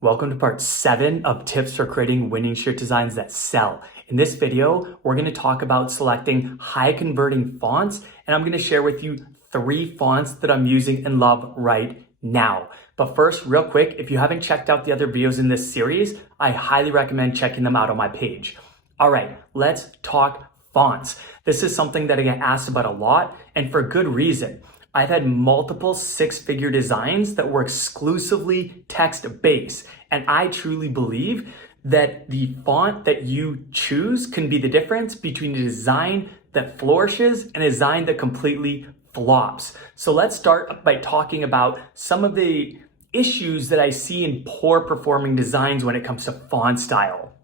Welcome to part 7 of tips for creating winning shirt designs that sell. In this video, we're going to talk about selecting high converting fonts, and I'm going to share with you 3 fonts that I'm using and love right now. But first, real quick, if you haven't checked out the other videos in this series, I highly recommend checking them out on my page. All right, let's talk fonts. This is something that I get asked about a lot, and for good reason. I've had multiple 6-figure designs that were exclusively text-based, and I truly believe that the font that you choose can be the difference between a design that flourishes and a design that completely flops. So let's start by talking about some of the issues that I see in poor performing designs when it comes to font style.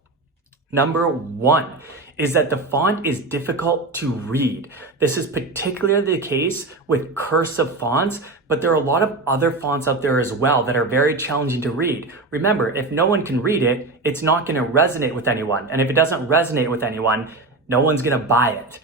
Number 1 is that the font is difficult to read. This is particularly the case with cursive fonts, but there are a lot of other fonts out there as well that are very challenging to read. Remember, if no one can read it, it's not going to resonate with anyone. And if it doesn't resonate with anyone, no one's going to buy it.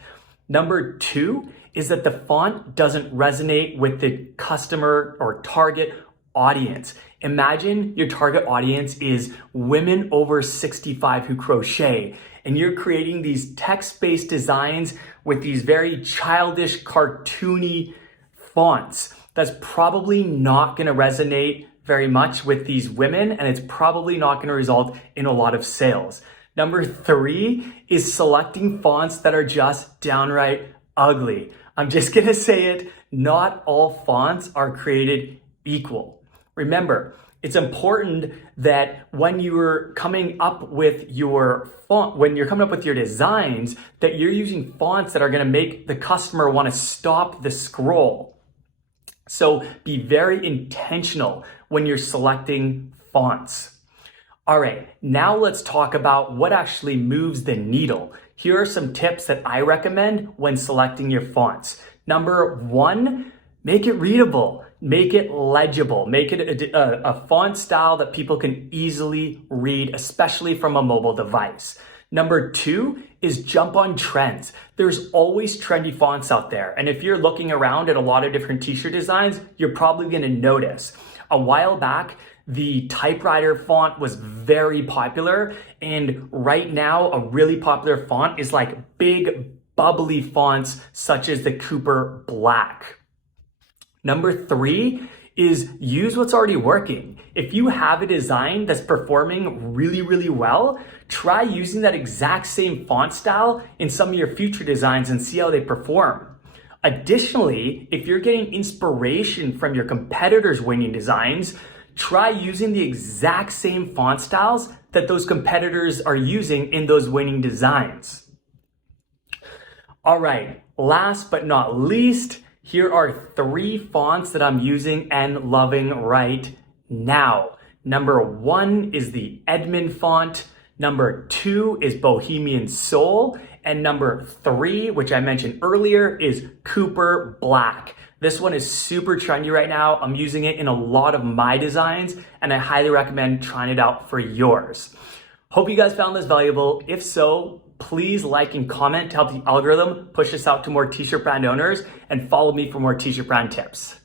Number 2 is that the font doesn't resonate with the customer or target audience. Imagine your target audience is women over 65 who crochet, and you're creating these text-based designs with these very childish, cartoony fonts. That's probably not going to resonate very much with these women, and it's probably not going to result in a lot of sales. Number 3 is selecting fonts that are just downright ugly. I'm just going to say it, not all fonts are created equal. Remember, it's important that when you're coming up with your font, when you're coming up with your designs, that you're using fonts that are going to make the customer want to stop the scroll. So be very intentional when you're selecting fonts. All right, now let's talk about what actually moves the needle. Here are some tips that I recommend when selecting your fonts. Number 1, make it readable. Make it legible. Make it a font style that people can easily read, especially from a mobile device. Number 2 is jump on trends. There's always trendy fonts out there. And if you're looking around at a lot of different t-shirt designs, you're probably going to notice. A while back, the typewriter font was very popular. And right now, a really popular font is like big, bubbly fonts such as the Cooper Black. Number 3 is use what's already working. If you have a design that's performing really, really well, try using that exact same font style in some of your future designs and see how they perform. Additionally, if you're getting inspiration from your competitors' winning designs, try using the exact same font styles that those competitors are using in those winning designs. All right, last but not least, here are 3 fonts that I'm using and loving right now. Number 1 is the Edmund font. Number 2 is Bohemian Soul. And number 3, which I mentioned earlier, is Cooper Black. This one is super trendy right now. I'm using it in a lot of my designs, and I highly recommend trying it out for yours. Hope you guys found this valuable. If so, please like and comment to help the algorithm push this out to more t-shirt brand owners, and follow me for more t-shirt brand tips.